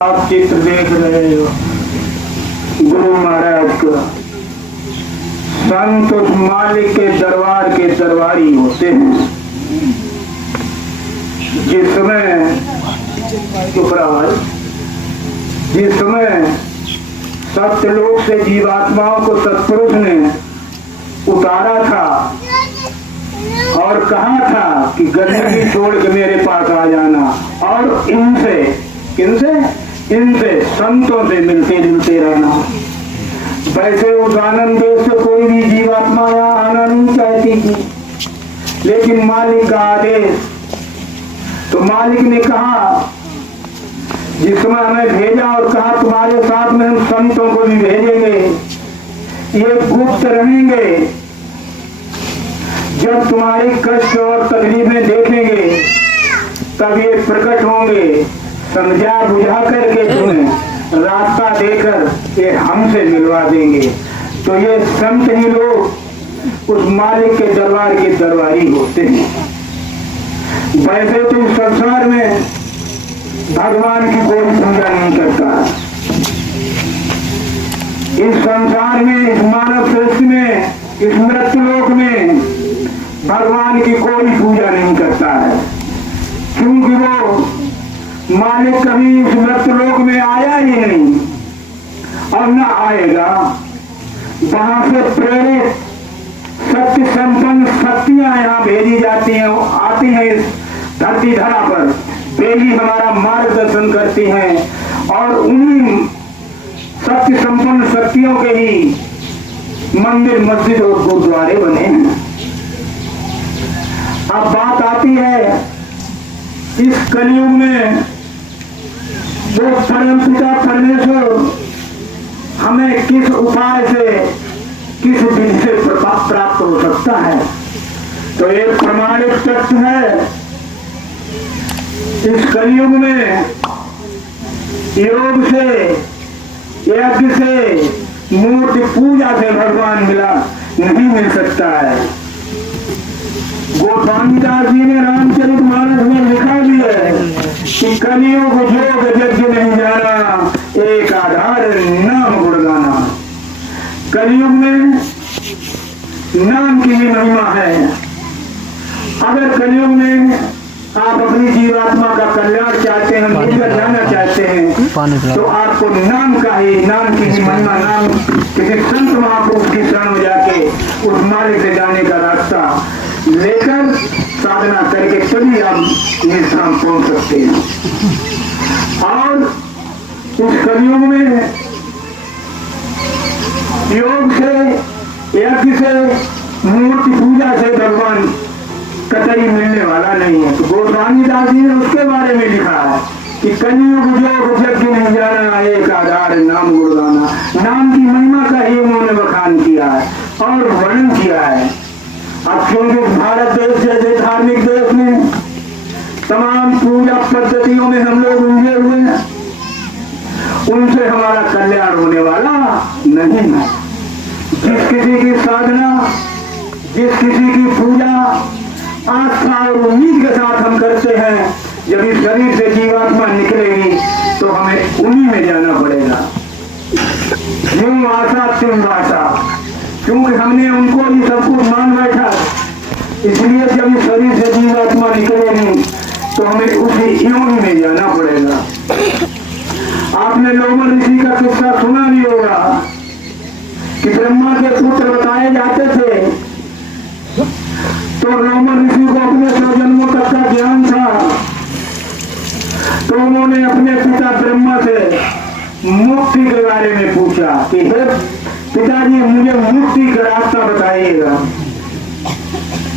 आप चित्र देख रहे हो गुरु महाराज का। संत उस मालिक के दरबार के दरबारी होते हैं। जिस समय सत्यलोक से जीवात्माओं को सत्पुरुष ने उतारा था और कहा था कि गंदगी छोड़ के मेरे पास आ जाना और इनसे संतों से मिलते जुलते रहना। वैसे उस आनंद से कोई भी जीवात्मा यहाँ आना नहीं चाहती थी, लेकिन मालिक का आदेश। तो मालिक ने कहा, जिस समय हमें भेजा और कहा तुम्हारे साथ में हम संतों को भी भेजेंगे, ये गुप्त रहेंगे, जब तुम्हारी कष्ट और तकलीफें देखेंगे तब ये प्रकट होंगे। समझा बुझा करके तुम्हें रास्ता देकर ये हमसे मिलवा देंगे। तो ये संत ही लोग उस मालिक के दरबार के दरबारी होते हैं। वैसे तो इस संसार में भगवान की कोई पूजा नहीं करता। इस संसार में, इस मानव सृष्टि में, इस मृत्युलोक में भगवान की कोई पूजा नहीं करता है, क्योंकि वो मालिक कभी इस मृत्युलोक में आया ही नहीं और न आएगा। वहां से प्रेरित सत्य संपन्न शक्तियां यहाँ भेजी जाती हैं, आती हैं इस धरती धरा पर, वे ही हमारा मार्गदर्शन करती हैं और उन्हीं सत्य संपन्न शक्तियों के ही मंदिर, मस्जिद और गुरुद्वारे बने हैं। अब बात आती है इस कलयुग में जो परम पिता परमेश्वर हमें किस उपाय से, किस विधि से प्राप्त हो सकता है। तो एक प्रमाणिक तथ्य है, इस कलयुग में योग से, यज्ञ से, मूर्ति पूजा से भगवान नहीं मिल सकता है। गोस्वामी दास जी ने रामचरितमानस में लिखा भी है कि कलियुग योग यज्ञ नहीं जाना, एक आधार नाम गुणगाना। कलियुग में नाम की भी महिमा है। अगर कलियुग में आप अपनी जीवात्मा का कल्याण चाहते हैं, मिलकर जाना चाहते हैं, तो आपको नाम की ही महिमा, नाम किसी संत महापुरुष की शरण में जाके उस मार्ग से जाने का रास्ता लेकर साधना करके तभी आप निष्ठाम पहुंच सकते हैं। और इस कलयुग में योग से, यज्ञ से, मूर्ति पूजा से भगवान कतई मिलने वाला नहीं है। तो गोस्वामी दास जी ने उसके बारे में लिखा है कि कलियुग योग यज्ञ नहीं जाना, एक आधार नाम गुणगाना। नाम की महिमा का ही उन्होंने बखान किया है और वर्णन किया है। अब क्योंकि भारत देश जैसे धार्मिक देश में तमाम पूजा पद्धतियों में हम लोग उलझे हुए हैं, उनसे हमारा कल्याण होने वाला नहीं है। जिस किसी की साधना, जिस किसी की पूजा आस्था और उम्मीद के साथ हम करते हैं, जब इस शरीर से जीवात्मा निकलेगी तो हमें उन्हीं में जाना पड़ेगा। यूं आशा तुम आशा, क्योंकि हमने उनको ही सब कुछ मान बैठा, इसलिए जब इस शरीर से जीवात्मा निकलेगी तो हमें उसी योनि में जाना पड़ेगा। आपने लोमन ऋषि का किस्सा सुना भी होगा कि ब्रह्मा के पुत्र बताए जाते थे, तो लोमन ऋषि को अपने 100 जन्मों तक का ज्ञान था। तो उन्होंने अपने पिता ब्रह्मा से मुक्ति के बारे में पूछा कि हे पिताजी, मुझे मुक्ति का रास्ता बताइएगा।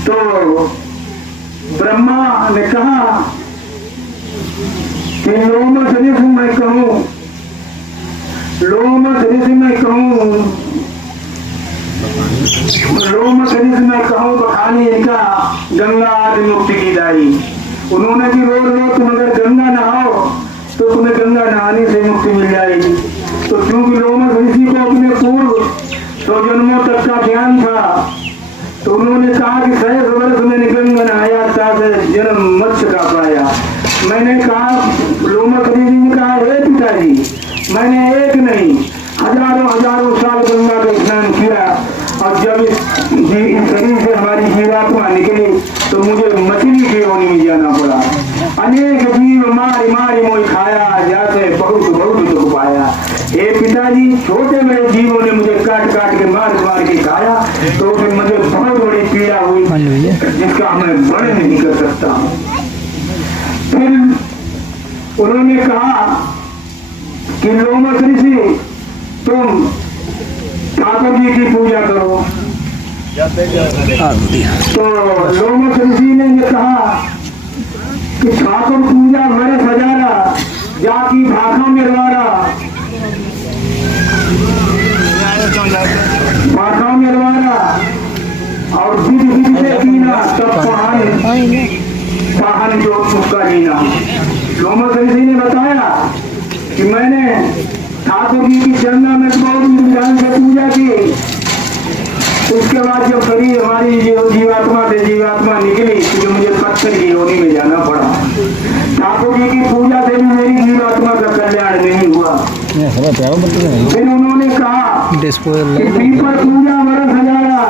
तो ब्रह्मा ने कहा कि लोमस ऋषि मैं कहूँ बखानी इनका गंगा आदि मुक्ति की दाई। उन्होंने भी रोज तुम अगर गंगा नहाओ तो तुम्हें गंगा नहाने से मुक्ति मिल जाएगी। तो क्योंकि लोमस ऋषि को अपने पूर्व 100 जन्मों तक का ज्ञान था, तो उन्होंने कहा कि 100 वर्ष मैंने गंगा नहाया था जन्म मत्स्य का पाया। मैंने कहा, लोमस ऋषि ने कहा, हे पिताजी मैंने एक नहीं हजारों साल गंगा का स्नान किया, और जब इस शरीर से हमारी जीवात्मा निकली तो मुझे मछली की योनि में जाना पड़ा। अनेक जीव मारी मोई खाया, जैसे बहुत दुख पाया। हे पिताजी, छोटे बड़े जीवों ने मुझे काट के मार के खाया, तो फिर मुझे बहुत बड़ी पीड़ा हुई जिसका मैं वर्णन नहीं कर सकता हूँ। फिर उन्होंने कहा कि लोमस ऋषि, तुम ठाकुर जी की पूजा करो। तो लोमस ऋषि ने ये कहा कि ठाकुर पूजा बड़े सजारा, जाकी भाखा मिलवारा, और विधि से कीना तब पहान जो उसका लीना। लोमस ऋषि ने बताया कि मैंने ठाकुर जी की चंदा में बहुत विधान से पूजा की। उसके बाद जब शरीर हमारी जीवात्मा निकली तो मुझे पत्थर की योनि में जाना पड़ा। ठाकुर जी की पूजा से भी मेरी जीवात्मा का कल्याण नहीं हुआ। फिर उन्होंने कहा कि पीपल पूजा बरस हजारा,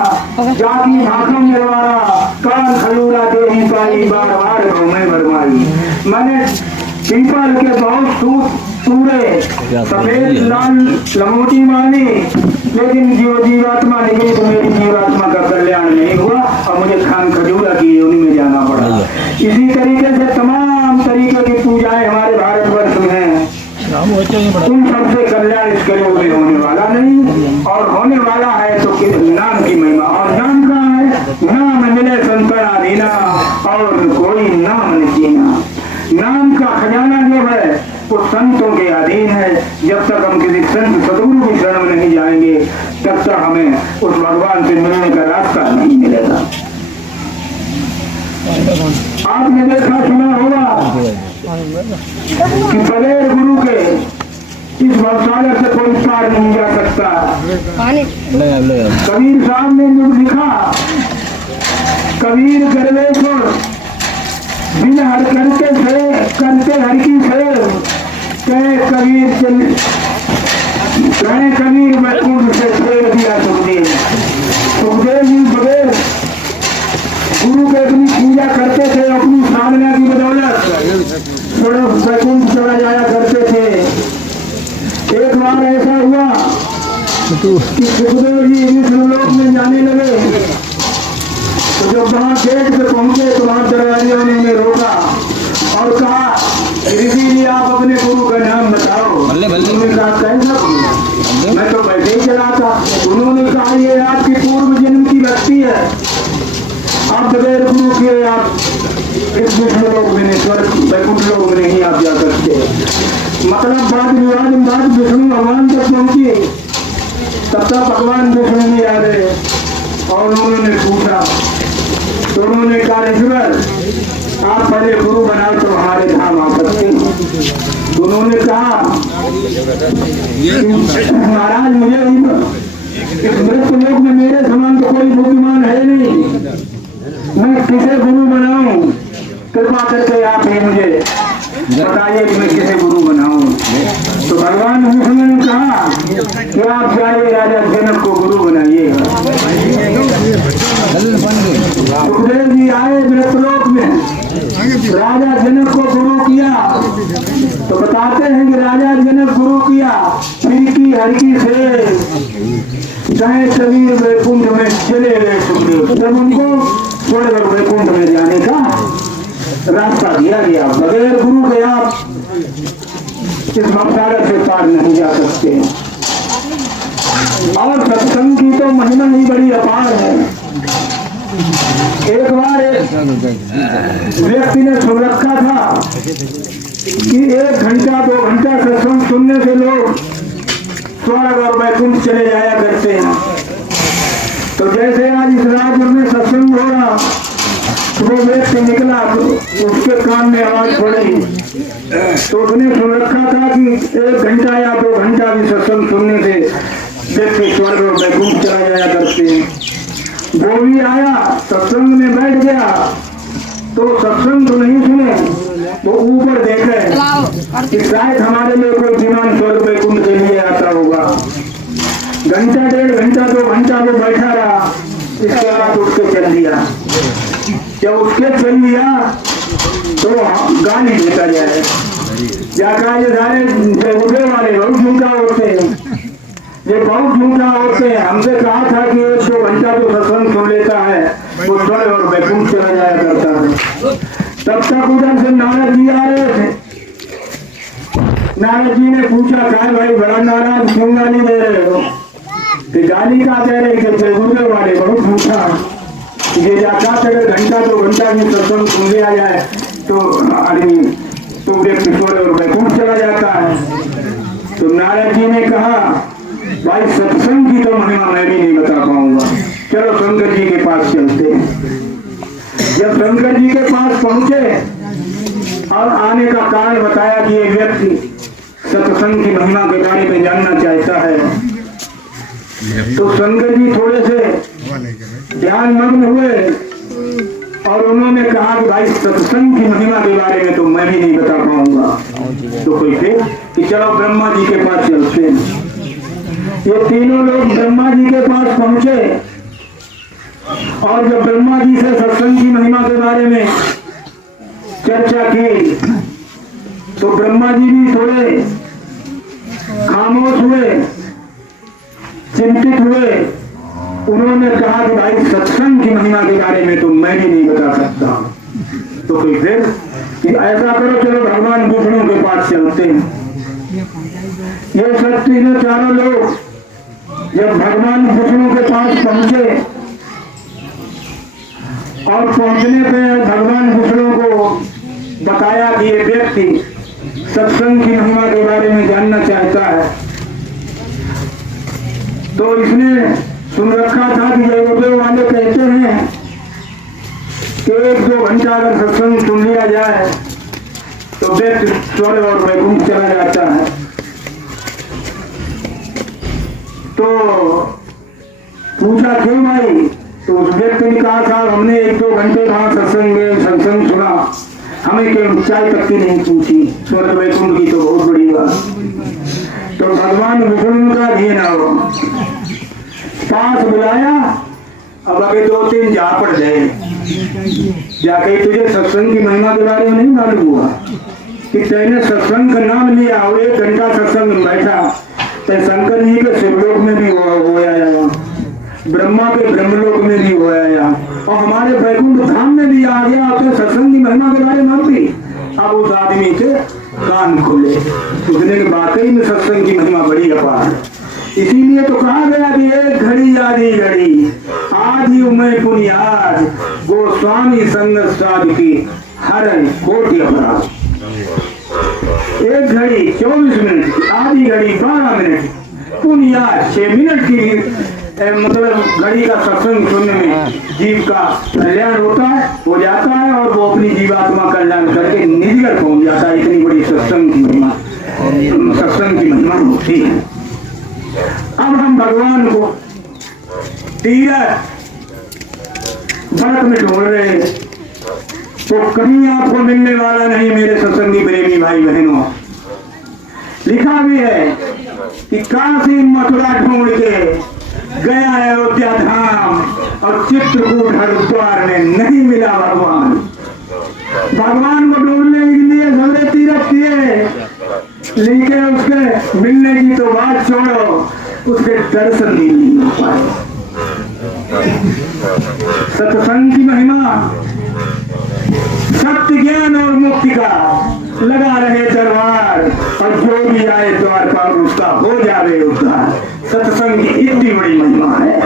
जाति भाखम निर्वारा, कान खलूरा देही पाई, बार भौमे भरमाई। मैंने पीपल के बहुत सूरे सफेद लाल लंगोटी मानी, लेकिन जीवात्मा निकली तो मेरी जीवात्मा का कल्याण नहीं हुआ और मुझे खान खजूरा की योनि में जाना पड़ा। इसी तरीके से तमाम तरीके की पूजाएं हमारे भारतवर्ष में हैं। तुम सबसे कल्याण इसके लिए होने वाला नहीं, और होने वाला है तो नाम की महिमा। और नाम का है नाम मिले संतना दीना, और कोई नाम नहीं जीना। नाम का खजाना जो है वो संतों के अधीन है। जब तक हम किसी संत सदगुरु की शरण में नहीं जाएंगे तब तक हमें उस भगवान से मिलने का रास्ता नहीं मिलेगा। आपने देखा सुना होगा कि बगैर गुरु के इस भवसागर से कोई पार नहीं जा सकता। कबीर साहब ने जो लिखा, कबीर गर्वेश्वर बिन हर करते हर की से, कहे कबीर वैकुंठ से फेर दिया सुखदेव। सुखदेव जी बगैर गुरु के अपनी पूजा करते थे, अपनी साधना की बदौलत थोड़ा वैकुंठ चला जाया करते थे। एक बार ऐसा हुआ कि सुखदेव जी विष्णुलोक में जाने लगे, तो जब वहां गेट पे पहुंचे तो वहां दरवाजियों ने उन्हें रोका और कहा, ऋषि जी आप अपने गुरु का नाम बताओ। उन्होंने कहा कैसा, मैं तो बैठे ही चला था। उन्होंने कहा ये आपकी पूर्व जन्म की भक्ति है, आप बगैर गुरु के आप इस विष्णु लोक में नहीं, स्वर्ग वैकुंठ लोक में नहीं आप जा सकते। मतलब बात विष्णु भगवान तक पहुंची, तब तक भगवान विष्णु नहीं आ रहे, और उन्होंने पूछा तो उन्होंने कहा ईश्वर आप पहले गुरु बनाओ तो हमारे धाम आ सकते हैं। उन्होंने कहा महाराज मुझे इस मृत्यु लोक में मेरे समान तो कोई बुद्धिमान है नहीं, मैं किसे गुरु बनाऊं? कृपा करके आप ही मुझे बताइए कि मैं किसे गुरु बनाऊं। तो भगवान विष्णु ने कहा कि आप जाइए राजा जनक को गुरु बनाइए। सुखदेव जी आए मृतलोक में, राजा जनक को गुरु किया। तो बताते हैं कि राजा जनक गुरु किया, फिर की हरकी से चाहे कबीर वैकुंठ में चले गए सुखदेव। तब उनको स्वर्ग वैकुंठ में जाने का रास्ता दिया गया। बगैर गुरु के आप इस भवसागर से पार नहीं जा सकते। और सत्संग की तो महिमा ही बड़ी अपार है। एक बार व्यक्ति ने सुन रखा था कि 1 घंटा 2 घंटा सत्संग सुनने से लोग स्वर्ग और वैकुंठ चले जाया करते हैं। तो जैसे आज इस राज्य में सत्संग हो रहा, वो व्यक्ति निकला तो उसके कान में आवाज पड़ी, तो उसने सुन रखा था कि 1 घंटा या 2 घंटा भी सत्संग सुनने से व्यक्ति स्वर्ग और वैकुंठ चला जाया करते हैं। वो भी आया, सत्संग में बैठ गया, तो सत्संग तो नहीं सुने, वो ऊपर देखे कि शायद हमारे लिए कोई विमान स्वर्ग वैकुंठ 1-2 घंटा वो बैठा रहा, इसके बाद उठ के चल दिया। जब उसके चल दिया तो गाली देता जाए, जाकर ये सारे बेहुदे वाले बहुत झूठा होते हैं, ये बहुत झूठा होते हैं। हमसे कहा था कि 1-2 घंटा तो सत्संग सुन लेता है, वो स्वर्ग और वैकुंठ चला जाया करता है। तब तक उधर से नारद जी आ रहे थे। नारद जी ने पूछा, क्या भाई बड़ा नाराज क्यों गाली दे रहे हो? कि गाली का दे रहे कि बेहुदे वाले बहुत झूठा, ये जाता अगर 1-2 घंटा की सत्संग सुन लिया जाए तो आदमी तो व्यक्ति स्वर्ग और वैकुंठ चला जाता है। तो नारद जी ने कहा, भाई सत्संग की तो महिमा मैं भी नहीं बता पाऊंगा, चलो शंकर जी के पास चलते हैं। जब शंकर जी के पास पहुंचे और आने का कारण बताया कि ये व्यक्ति सत्संग की महिमा के बारे में जानना चाहता है, तो शंकर जी थोड़े से ध्यान मग्न हुए और उन्होंने कहा कि भाई सत्संग की महिमा के बारे में तो मैं भी नहीं बता पाऊंगा। तो कोई थे कि चलो ब्रह्मा जी के पास चलते हैं। ये तीनों लोग ब्रह्मा जी के पास पहुंचे और जब ब्रह्मा जी से सत्संग की महिमा के बारे में चर्चा की तो ब्रह्मा जी भी थोड़े खामोश हुए, चिंतित हुए। उन्होंने कहा कि भाई सत्संग की महिमा के बारे में तो मैं भी नहीं बता सकता। तो कोई फिर कि ऐसा करो, चलो भगवान विष्णु के पास चलते हैं। ये सब तीनों चारों लोग जब भगवान विष्णु के पास पहुंचे और पहुंचने पे भगवान विष्णु को बताया कि ये व्यक्ति सत्संग की महिमा के बारे में जानना चाहता है, तो इसने सुन रखा था कि जयदेव वाले कहते हैं कि 1-2 घंटा अगर सत्संग सुन लिया जाए तो व्यक्ति स्वर्ग और वैकुंठ चला जाता है। तो पूछा क्यों भाई? तो उस व्यक्ति ने कहा था, हमने 1-2 घंटे वहां सत्संग सुना, हमें क्यों चाय तक की नहीं पूछी, स्वर्ग वैकुंठ की तो बहुत बड़ी बात। तो भगवान विष्णु का घी ना हो पास बुलाया, अब आगे 2-3 जा पड़ गए, जाके तुझे सत्संग की महिमा के बारे में नहीं मालूम हुआ कि तेने सत्संग का नाम लिया और 1 घंटा सत्संग में बैठा, तो शंकर जी के शिवलोक में भी हो आया, ब्रह्मा के ब्रह्मलोक में भी हो आया और हमारे वैकुंठ धाम में भी आ गया। तो सत्संग की महिमा के बारे में भी अब उस आदमी के कान खुले, उसने की वाकई में सत्संग की महिमा बड़ी अपार। इसीलिए तो कहा गया कि 1 घड़ी आधी घड़ी आधी उमय पुनियाद, गोस्वामी संग साध की हर कोटि अपराध। 1 घड़ी 24 मिनट, आधी घड़ी 12 मिनट, पुनियाद 6 मिनट की मतलब घड़ी का सत्संग सुनने में जीव का कल्याण होता है, हो जाता है और वो अपनी जीवात्मा कल्याण करके निजगर पहुंच जाता है। इतनी बड़ी सत्संग की महिमा होती है। अब हम भगवान को तीरथ भरत में ढूंढ रहे हैं, तो कहीं आपको मिलने वाला नहीं मेरे सत्संगी प्रेमी भाई बहनों। लिखा भी है कि काशी मथुरा ढूंढ के गया अयोध्या धाम और चित्रकूट हरिद्वार में नहीं मिला भगवान। भगवान को ढूंढने के लिए सबरे तीरथ किए, लेकिन उसके मिलने की तो बात छोड़ो, उसके दर्शन भी नहीं हो पाए। सत्संग की महिमा, सत्य ज्ञान और मुक्ति का लगा रहे दरबार और जो भी आए द्वार पर उसका हो जावे उद्धार। सत्संग की इतनी बड़ी महिमा है।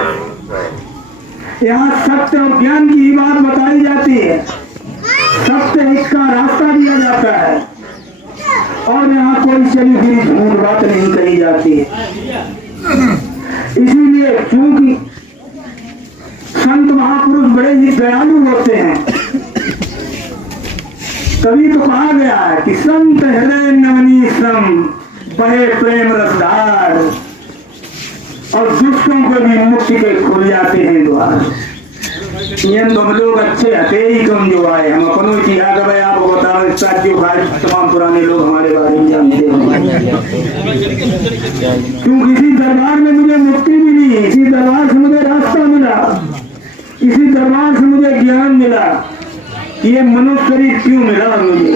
यहाँ सत्य और ज्ञान की ही बात बताई जाती है, सत्य इसका रास्ता दिया जाता है और यहाँ कोई चली फिरी झूठ बात नहीं कही जाती। इसीलिए क्योंकि संत महापुरुष बड़े ही दयालु होते हैं, तभी तो कहा गया है कि संत हृदय नवनी सम बहे प्रेम रसधार, और दुष्टों को भी मुक्ति के खुल जाते हैं द्वार। ये हम लोग अच्छे हते ही कम जो आए, हम अपनों इतिहास भाई आपको बताओ, तमाम पुराने लोग हमारे बारे में जानते हैं। क्योंकि इसी दरबार में मुझे मुक्ति मिली, इसी दरबार बोला ये मनुष्य शरीर क्यों मिला मुझे,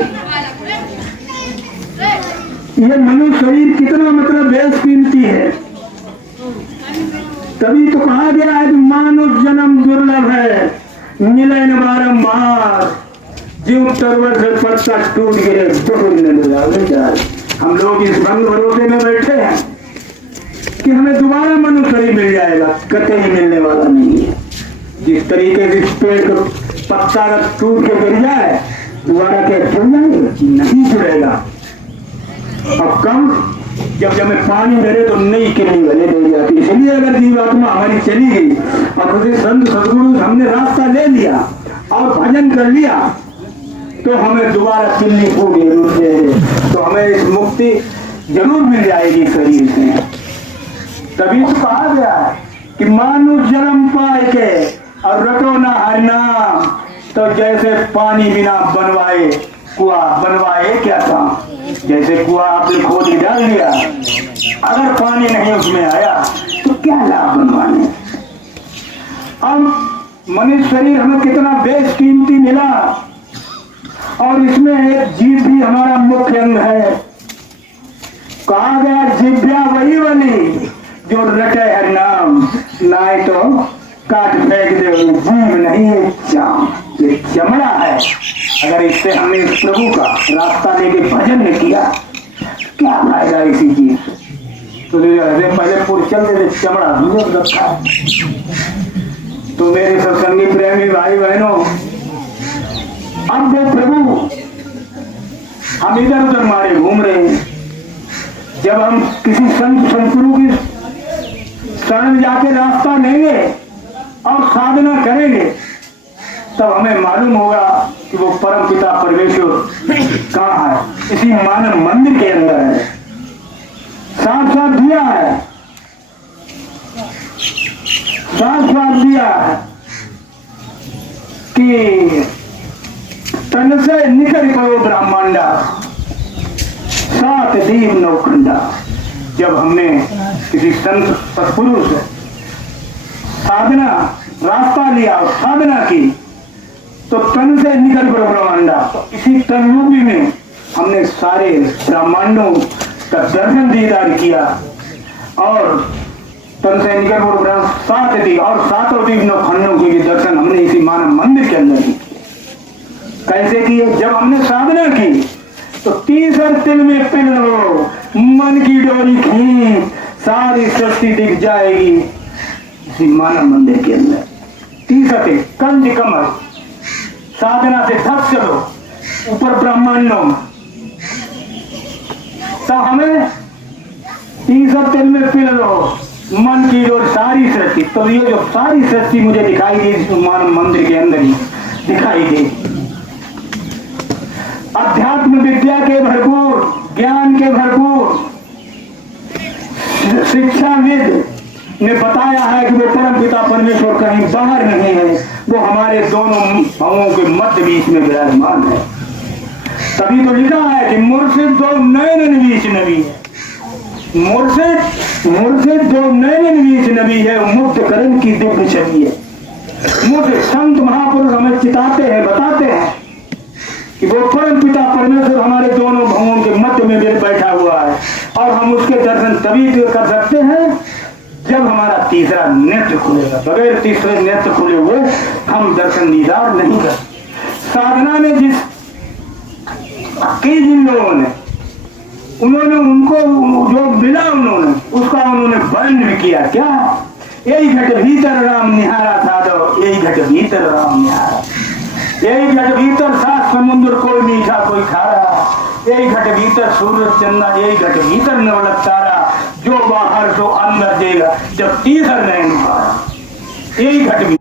ये मनुष्य शरीर कितना मतलब बेशकीमती है। तभी तो कहा गया है मानुष जन्म दुर्लभ है, मिले न बारंबार, जीव तरवर से पत्ता टूट गिरे हम लोग इस भंग भरोसे में बैठे हैं कि हमें दोबारा मनुष्य शरीर मिल जाएगा, कतई मिलने वाला नहीं है। जिस तरीके से इस पेड़ को पत्ता टूट के गिर जाए दोबारा क्या जुड़ जाएगा, नहीं जुड़ेगा। अब कम जब हमें पानी मिले तो नई किरनी भले दे जाती। इसलिए अगर जीवात्मा हमारी चली गई और उसे संत सदगुरु हमने रास्ता ले लिया और भजन कर लिया तो हमें दोबारा किरनी फूटी तो हमें इस मुक्ति जरूर मिल जाएगी शरीर से। तभी तो कहा गया है कि मानुष जन्म पाए के और रटो ना हरि नाम, तो जैसे पानी बिना बनवाए कुआ, बनवाए क्या था, जैसे कुआ आपने खोद डाल दिया, अगर पानी नहीं उसमें आया तो क्या लाभ बनवाने। अब मनुष्य शरीर हमें कितना बेशकीमती मिला और इसमें एक जीभ भी हमारा मुख्य अंग है। कहा गया जिभ्या वही वाली जो रटे हरि नाम, नाय तो काट फेंक दे, जीव नहीं है चाम, ये चमड़ा है। अगर इससे हमने इस प्रभु का रास्ता लेके भजन नहीं किया क्या फायदा इसी चीज तो पहले पूरे चलते थे चमड़ा मुझे रखा है। तो मेरे सत्संगी प्रेमी भाई बहनों, अब वो प्रभु हम इधर उधर मारे घूम रहे हैं। जब हम किसी संत संतगुरु की शरण जाके रास्ता लेंगे और साधना करेंगे तब हमें मालूम होगा कि वो परम पिता परमेश्वर कहाँ है। इसी मानव मंदिर के अंदर है, साथ साथ दिया है, साथ साथ दिया है कि तन से निकल पड़ो ब्रह्मांडा, सात दीप नौखंडा। जब हमने किसी संत सत्पुरुष साधना रास्ता लिया और साधना की तो तन से निकल पड़ो ब्रह्मांडा। तो इसी तन रूपी में हमने सारे ब्रह्मांडों का दर्शन दीदार किया और तन से निकल पड़ो ब्रह्म सात दी और सातों दीप नौखंडों के भी दर्शन हमने इसी मानव मंदिर के अंदर की। कैसे किए? जब हमने साधना की तो तीसर तिल में पिल लो, मन की डोरी खींच, सारी सृष्टि दिख जाएगी इसी मानव मंदिर के अंदर। तीसरा तिल कंज कमल, साधना से थक चलो ऊपर ब्रह्मांडों में। तो हमें तीसरा तिल में पिल लो, मन की डोरी, सारी सृष्टि। तो ये जो सारी सृष्टि मुझे दिखाई दी इस मानव मंदिर के अंदर ही दिखाई दी। अध्यात्म विद्या के भरपूर, ज्ञान के भरपूर शिक्षाविद ने बताया है कि वो परम पिता परमेश्वर कहीं बाहर नहीं है, वो हमारे दोनों भावों के मध्य बीच में विराजमान है। तभी तो लिखा है कि मुर्शिद दो नयन बीच नबी है, मुर्शिद दो नयन बीच नबी है, मुक्त करण की दिव्य छवि है। मुझे संत महापुरुष हमें चिताते हैं, बताते हैं कि वो परम पिता परमेश्वर हमारे दोनों भावों के मध्य में बैठा हुआ है और हम उसके दर्शन तभी कर सकते हैं जब हमारा तीसरा नेत्र खुलेगा। बगैर तीसरे नेत्र खुले हुए हम दर्शन दीदार नहीं कर। साधना में जिन लोगों ने उन्होंने उनको जो मिला उन्होंने उसका उन्होंने वर्णन भी किया। क्या? यही घट भीतर राम निहारा साधो, यही घट भीतर राम निहारा, यही घट भीतर सात समुद्र कोई मीठा कोई खारा, यही घट भीतर सूरज चंदा, यही घट भीतर नवलक तारा, जो बाहर तो अंदर देगा जब तीसर नहीं, यही घट